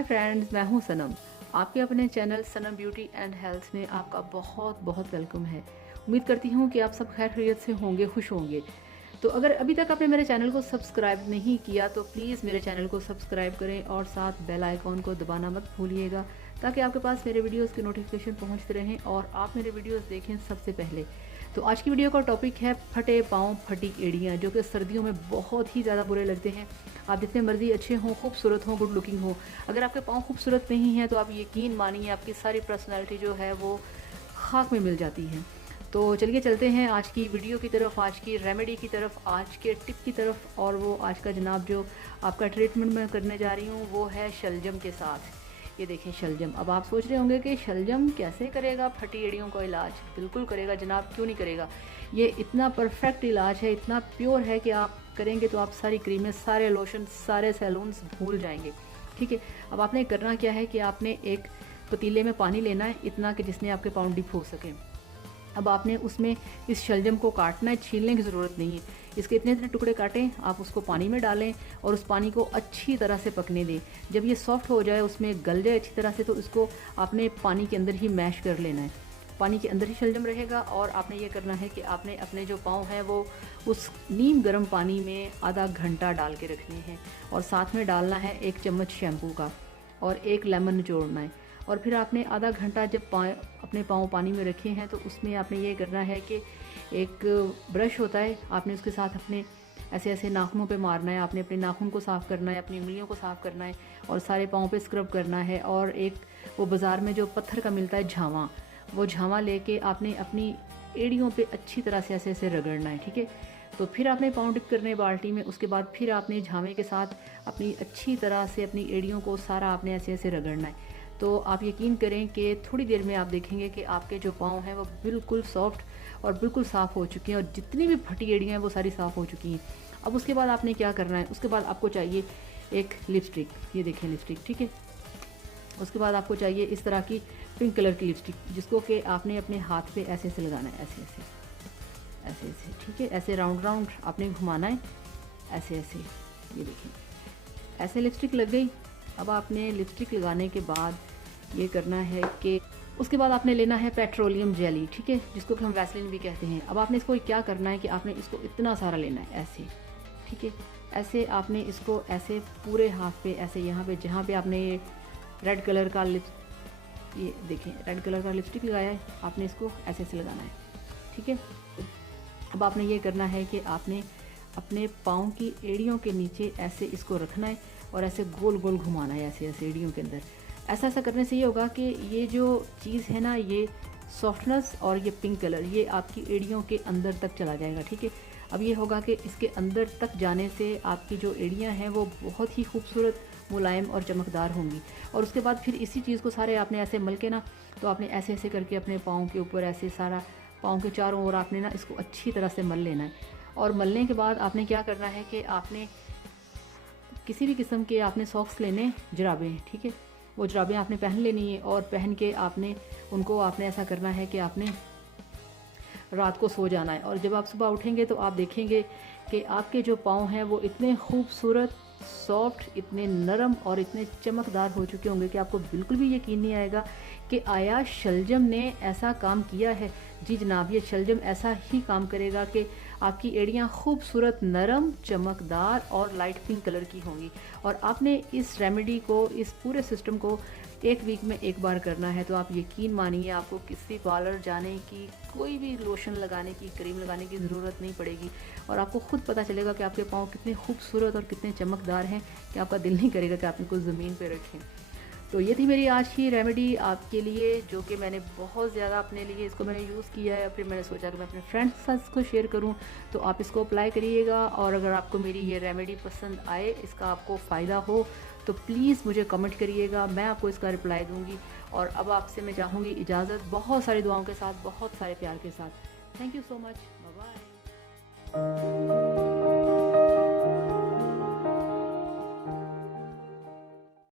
Hi friends, मैं हूं सनम। आपके अपने channel Sanam beauty and health में आपका बहुत बहुत वेलकम है। उम्मीद करती हूं कि आप सब खैर खैरियत से होंगे, खुश होंगे। तो अगर अभी तक आपने मेरे चैनल को सब्सक्राइब नहीं किया तो प्लीज़ मेरे चैनल को सब्सक्राइब करें और साथ बेल आइकॉन को दबाना मत भूलिएगा, ताकि आपके पास मेरे वीडियोस की नोटिफिकेशन पहुंचते रहें और आप मेरे वीडियोस देखें सबसे पहले। तो आज की वीडियो का टॉपिक है फटे पाँव फटी एड़ियाँ, जो कि सर्दियों में बहुत ही ज़्यादा बुरे लगते हैं। आप जितने मर्जी अच्छे हों, खूबसूरत हों, गुड लुकिंग हो, अगर आपके पाँव खूबसूरत नहीं हैं तो आप यकीन मानिए आपकी सारी पर्सनैलिटी जो है वो खाक में मिल जाती है। तो चलिए चलते हैं आज की वीडियो की तरफ, आज की रेमेडी की तरफ, आज के टिप की तरफ। और वो आज का जनाब जो आपका ट्रीटमेंट मैं करने जा रही हूँ वो है शलजम के साथ। ये देखें शलजम। अब आप सोच रहे होंगे कि शलजम कैसे करेगा फटी एड़ियों का इलाज। बिल्कुल करेगा जनाब, क्यों नहीं करेगा। ये इतना परफेक्ट इलाज है, इतना प्योर है कि आप करेंगे तो आप सारी क्रीमें, सारे लोशन, सारे सैलून्स भूल जाएंगे। ठीक है। अब आपने करना क्या है कि आपने एक पतीले में पानी लेना है, इतना कि जिसने आपके पाँव डिप हो सके। अब आपने उसमें इस शलजम को काटना है, छीलने की ज़रूरत नहीं है। इसके इतने इतने टुकड़े काटें, आप उसको पानी में डालें और उस पानी को अच्छी तरह से पकने दें। जब ये सॉफ्ट हो जाए, उसमें गल जाए अच्छी तरह से, तो इसको आपने पानी के अंदर ही मैश कर लेना है। पानी के अंदर ही शलजम रहेगा। और आपने ये करना है कि आपने अपने जो पाँव हैं वो उस नीम गर्म पानी में आधा घंटा डाल के रखने हैं। और साथ में डालना है 1 चम्मच शैम्पू का और 1 लेमन निचोड़ना है। और फिर आपने आधा घंटा जब अपने पाँव पानी में रखे हैं तो उसमें आपने ये करना है कि एक ब्रश होता है, आपने उसके साथ अपने ऐसे ऐसे नाखूनों पे मारना है। आपने अपने नाखून को साफ़ करना है, अपनी उंगलियों को साफ़ करना है और सारे पाँव पे स्क्रब करना है। और एक वो बाज़ार में जो पत्थर का मिलता है झावा, वो झावा लेके आपने अपनी एड़ियों पे अच्छी तरह से ऐसे ऐसे रगड़ना है। ठीक है। तो फिर आपने पाँव डिप करने बाल्टी में, उसके बाद फिर आपने झावे के साथ अपनी अच्छी तरह से अपनी एड़ियों को सारा आपने ऐसे ऐसे रगड़ना है। तो आप यकीन करें कि थोड़ी देर में आप देखेंगे कि आपके जो पाँव हैं वो बिल्कुल सॉफ्ट और बिल्कुल साफ़ हो चुके हैं और जितनी भी फटी एड़ियाँ हैं वो सारी साफ़ हो चुकी हैं। अब उसके बाद आपने क्या करना है, उसके बाद आपको चाहिए एक लिपस्टिक। ये देखें लिपस्टिक। ठीक है। उसके बाद आपको चाहिए इस तरह की पिंक कलर की लिपस्टिक, जिसको कि आपने अपने हाथ पे ऐसे ऐसे लगाना है, ऐसे ऐसे ऐसे ऐसे। ठीक है। ऐसे राउंड राउंड आपने घुमाना है, ऐसे ऐसे। ये देखें ऐसे लिपस्टिक लग गई। अब आपने लिपस्टिक लगाने के बाद ये करना है कि उसके बाद आपने लेना है पेट्रोलियम जेली। ठीक है, जिसको कि हम वैसलीन भी कहते हैं। अब आपने इसको क्या करना है कि आपने इसको इतना सारा लेना है, ऐसे। ठीक है। ऐसे आपने इसको ऐसे पूरे हाथ पे, ऐसे यहाँ पे जहाँ पे आपने ये रेड कलर का ये देखें रेड कलर का लिपस्टिक लगाया है, आपने इसको ऐसे ऐसे लगाना है। ठीक है। अब आपने ये करना है कि आपने अपने पाँव की एड़ियों के नीचे ऐसे इसको रखना है और ऐसे गोल गोल घुमाना है, ऐसे ऐसे एड़ियों के अंदर। ऐसा ऐसा करने से ये होगा कि ये जो चीज़ है ना, ये सॉफ्टनेस और ये पिंक कलर, ये आपकी एड़ियों के अंदर तक चला जाएगा। ठीक है। अब ये होगा कि इसके अंदर तक जाने से आपकी जो एड़ियाँ हैं वो बहुत ही खूबसूरत, मुलायम और चमकदार होंगी। और उसके बाद फिर इसी चीज़ को सारे आपने ऐसे मल के ना, तो आपने ऐसे ऐसे करके अपने पाँव के ऊपर ऐसे सारा, पाँव के चारों ओर आपने ना इसको अच्छी तरह से मल लेना है। और मलने के बाद आपने क्या करना है कि आपने किसी भी किस्म के आपने सॉक्स लेने, जुराबें। ठीक है। वो जुराबें आपने पहन लेनी है और पहन के आपने उनको आपने ऐसा करना है कि आपने रात को सो जाना है। और जब आप सुबह उठेंगे तो आप देखेंगे कि आपके जो पाँव हैं वो इतने खूबसूरत, सॉफ्ट, इतने नरम और इतने चमकदार हो चुके होंगे कि आपको बिल्कुल भी यकीन नहीं आएगा कि आया शलजम ने ऐसा काम किया है। जी जनाब, ये शलजम ऐसा ही काम करेगा कि आपकी एड़ियाँ खूबसूरत, नरम, चमकदार और लाइट पिंक कलर की होंगी। और आपने इस रेमेडी को, इस पूरे सिस्टम को 1 वीक में 1 बार करना है। तो आप यकीन मानिए आपको किसी पार्लर जाने की, कोई भी लोशन लगाने की, क्रीम लगाने की ज़रूरत नहीं पड़ेगी। और आपको खुद पता चलेगा कि आपके पाँव कितने खूबसूरत और कितने चमकदार हैं कि आपका दिल नहीं करेगा कि आप इनको ज़मीन पे रखें। तो ये थी मेरी आज की रेमेडी आपके लिए, जो कि मैंने बहुत ज़्यादा अपने लिए इसको मैंने यूज़ किया है। फिर मैंने सोचा कि मैं अपने फ्रेंड्स के साथ इसको शेयर करूं, तो आप इसको अप्लाई करिएगा। और अगर आपको मेरी ये रेमेडी पसंद आए, इसका आपको फ़ायदा हो, तो प्लीज़ मुझे कमेंट करिएगा, मैं आपको इसका रिप्लाई दूँगी। और अब आपसे मैं चाहूँगी इजाज़त, बहुत सारी दुआओं के साथ, बहुत सारे प्यार के साथ। Thank you so much. Bye bye.